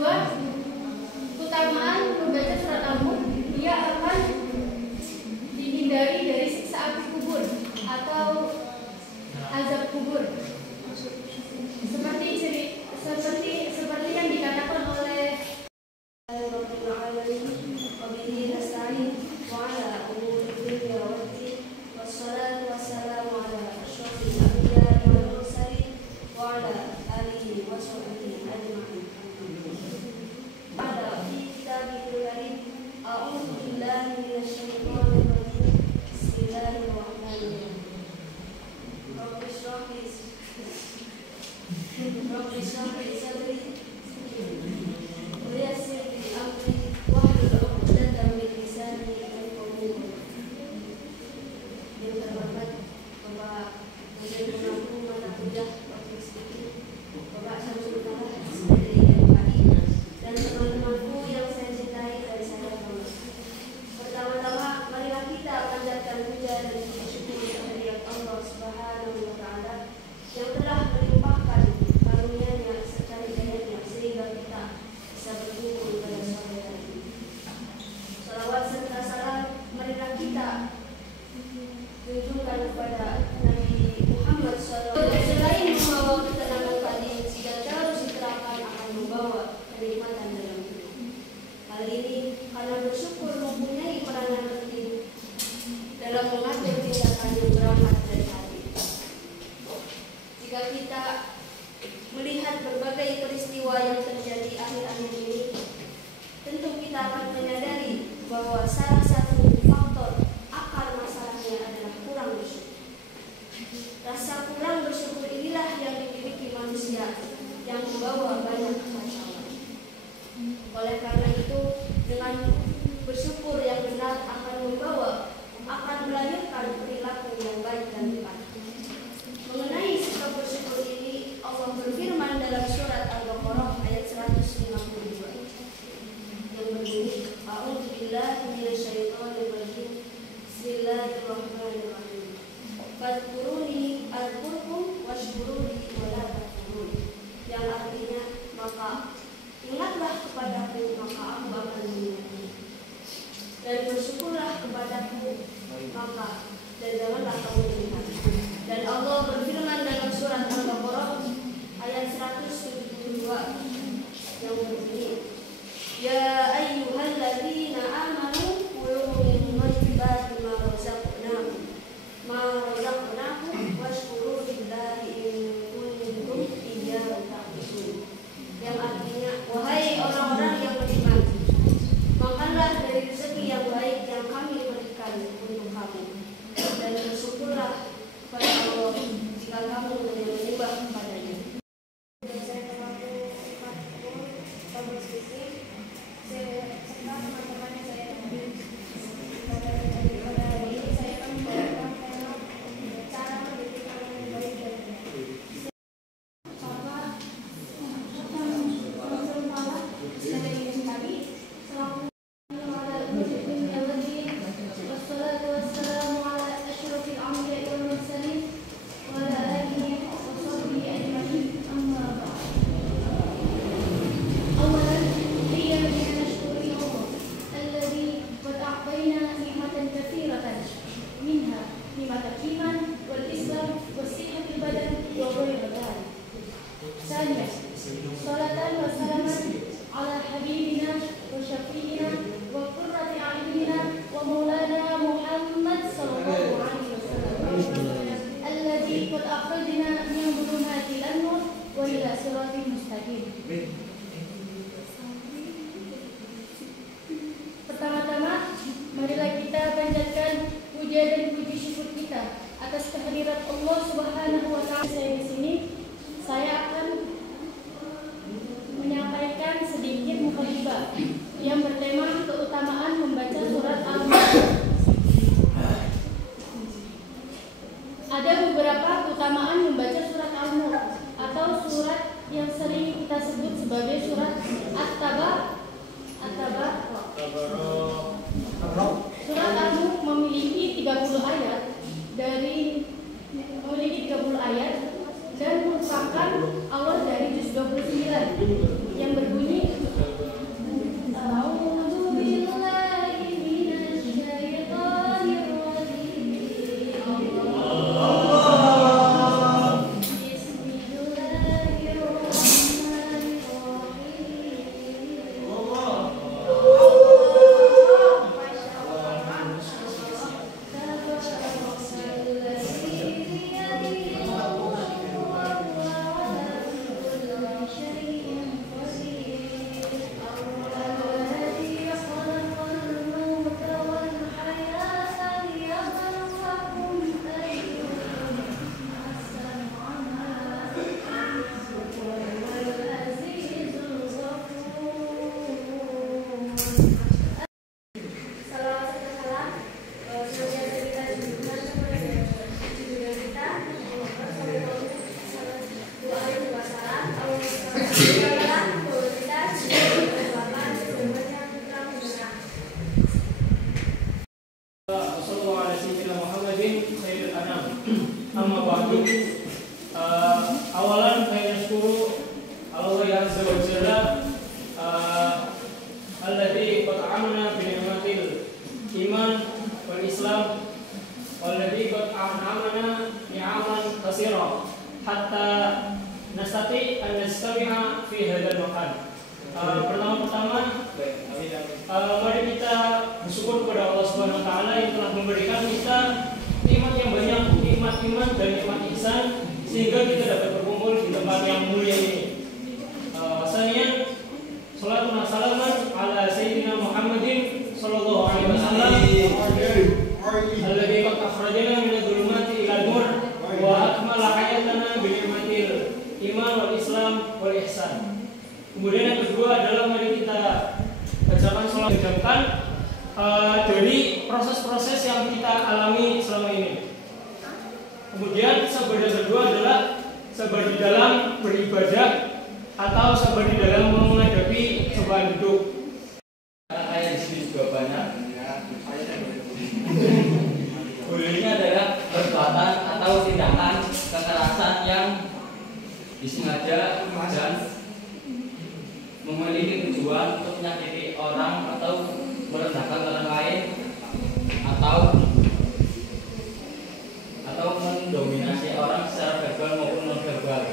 kedua, keutamaan membaca surat Al-Mulk, dia akan dihindari dari siksa api kubur atau azab kubur. Seperti yang dikatakan oleh Awalan saya nashkuru Allah azza wa jalla alladzi qad amana bi ni'matil iman wal islam walladzi qad amana ni'aman katsira hatta nastati an nastami'a fi hadzal makan. Pertama-tama mari kita bersyukur kepada Allah Subhanahu wa taala yang telah memberikan kita nikmat yang banyak, nikmat iman dan nikmat ihsan, sehingga kita dapat berkumpul di tempat yang mulia ini. Sanian, salatun wa salaman ala sayyidina Muhammadin sallallahu alaihi wasallam alladzi qad akhrajana min adh-dhulumati ila an-nur wa akmala hayatana bi ni'matil iman wal islam wal ihsan. Kemudian yang kedua adalah mari kita bacakan salat ucapkan dari proses-proses yang kita alami selama ini. Kemudian sabar yang kedua adalah sabar di dalam beribadah atau sabar di dalam menghadapi cobaan hidup. Ayat di sini juga banyak. Bolehnya adalah perbuatan atau tindakan kekerasan yang disengaja dan memiliki tujuan untuk menyakiti orang atau merendahkan orang lain atau mendominasi orang secara verbal maupun non verbal.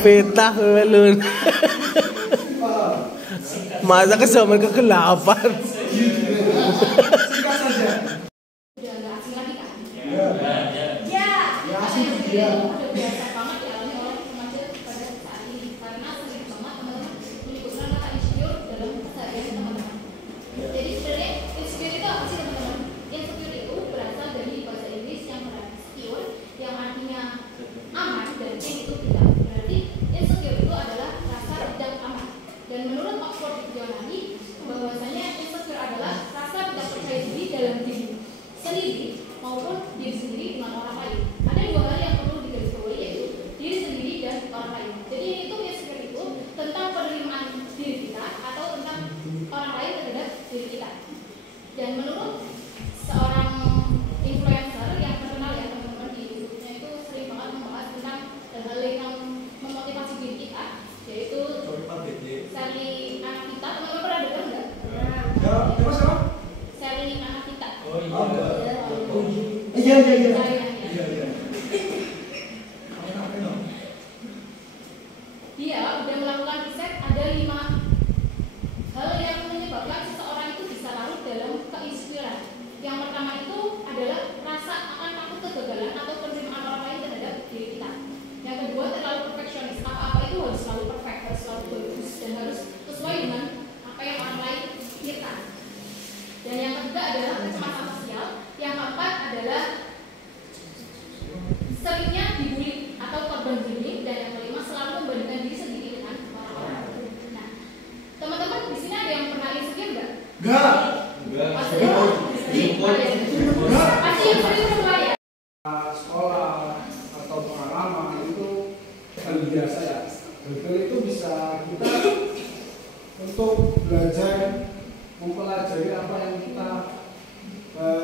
Peta belum. Masa ke zaman ke-8. Udah nggak asing lagi kan? Ya. Udah biasa banget dialami oleh remaja pada saat ini karena sering banget teman-teman menyebutkan kata insecure dalam keseharian teman-teman. Jadi sebenarnya insecure itu apa sih teman-teman? Insecure itu berasal dari bahasa Inggris yang berarti secure, yang artinya aman, dan itu tidak. Berarti insecure itu adalah rasa tidak aman. Dan menurut Oxford Dictionary, bahwasanya insecure adalah rasa tidak percaya diri dalam diri sendiri maupun diri sendiri dengan orang lain. Ada dua hal yang perlu digarisbawahi, yaitu diri sendiri dan orang lain. Jadi itu insecure itu tentang penerimaan diri kita atau tentang orang lain terhadap diri kita. Dan menurut seorang influencer yang terkenal ya teman-teman di YouTube-nya, itu sering banget membahas tentang hal-hal yang memotivasi diri kita, yaitu Sally anak kita. Teman-teman pernah dengar nggak? Sally anak kita. Iya. Dia udah melakukan riset, ada 5 hal yang menyebabkan seseorang itu bisa larut dalam keinsecurean. Yang pertama itu adalah rasa akan takut kegagalan atau penerimaan orang lain terhadap diri kita. Yang kedua, terlalu perfeksionis. Apa-apa itu harus selalu perfect, harus selalu bagus, dan harus sesuai dengan apa yang orang lain pikirkan. Dan yang ketiga adalah kecemasan sosial. Yang keempat adalah seringnya dibully atau korban bullying. Dan yang kelima, selalu membandingkan diri sendiri dengan orang-orang. Nah, teman-teman di sini ada yang pernah insecure nggak? Enggak. Pasti yang sering semua ya. Sekolah atau pengalaman itu hal biasa ya. Gagal itu bisa kita untuk belajar mempelajari apa yang kita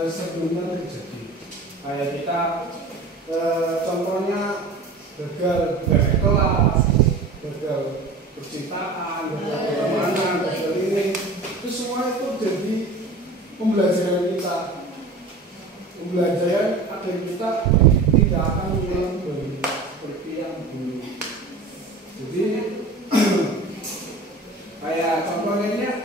sebelumnya terjadi. Kayak kita contohnya gagal dari kelas, gagal percintaan, gagal pertemanan, gagal ini, itu semua itu jadi pembelajaran kita. Pembelajaran agar kita tidak akan mengulang kembali seperti yang dulu. Jadi kayak contohnya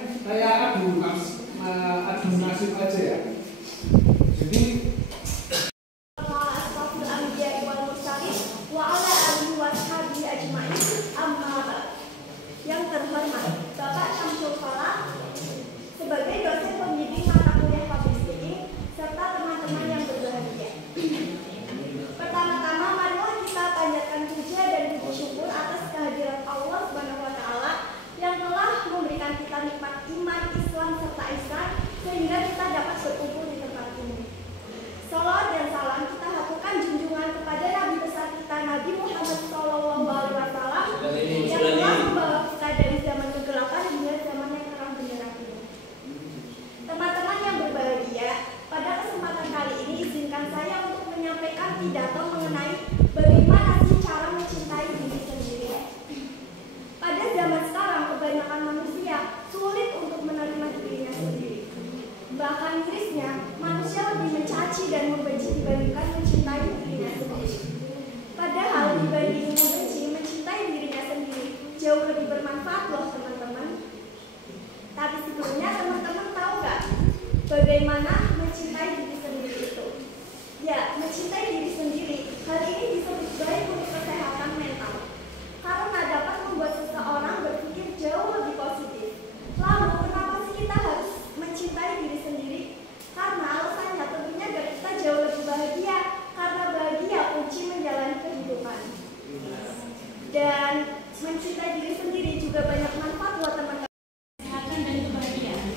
Dan mencintai diri sendiri juga banyak manfaat buat teman-teman. Kesehatan dan kebahagiaan.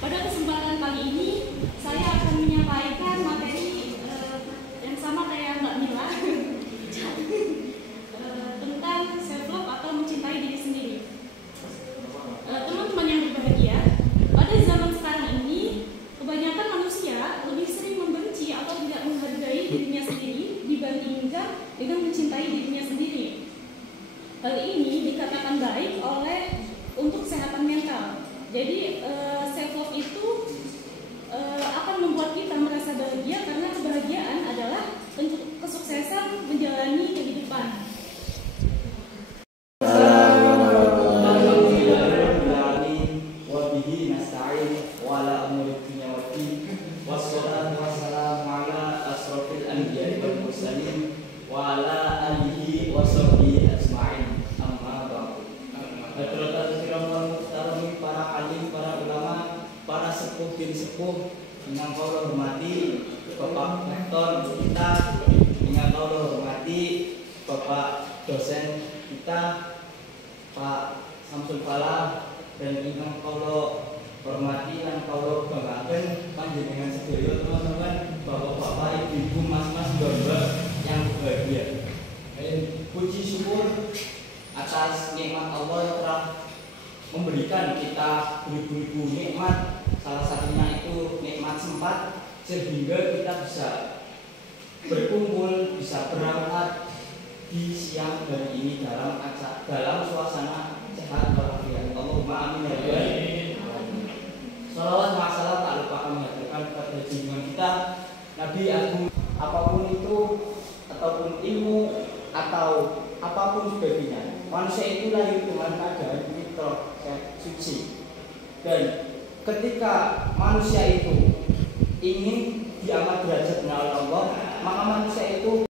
Pada kesempatan kali ini saya akan menyampaikan materi yang sama kayak Mbak Mila tentang self love atau mencintai diri sendiri. Teman-teman yang berbahagia, pada zaman sekarang ini kebanyakan manusia lebih sering membenci atau tidak menghargai dirinya sendiri dibandingkan dengan mencintai dirinya sendiri. Hal ini dikatakan baik oleh untuk kesehatan mental. Jadi self love itu akan membuat kita merasa bahagia karena kebahagiaan adalah bentuk kesuksesan menjalani kehidupan. Sepuh dengan kau hormati Bapak Rektor kita, dengan kau hormati Bapak dosen kita Pak Samsul Fala, dan dengan kau hormati dan kau banggakan panjenengan sedaya teman-teman, bapak-bapak, ibu-ibu, mas-mas, mbak-mbak yang berbahagia. Dan puji syukur atas nikmat Allah yang telah memberikan kita beribu-ribu nikmat. Salah satunya itu nikmat sempat sehingga kita bisa berkumpul, bisa berangkat di siang hari ini dalam suasana sehat walafiat. Allahumma amin ya rabbal alamin. Salawat wa salam tak lupa kami haturkan kepada junjungan kita Nabi Agung. Apapun itu, ataupun ilmu atau apapun sebagainya, manusia itu lahir dengan keadaan fitrah suci. Dan ketika manusia itu ingin diangkat derajatnya oleh Allah, maka manusia itu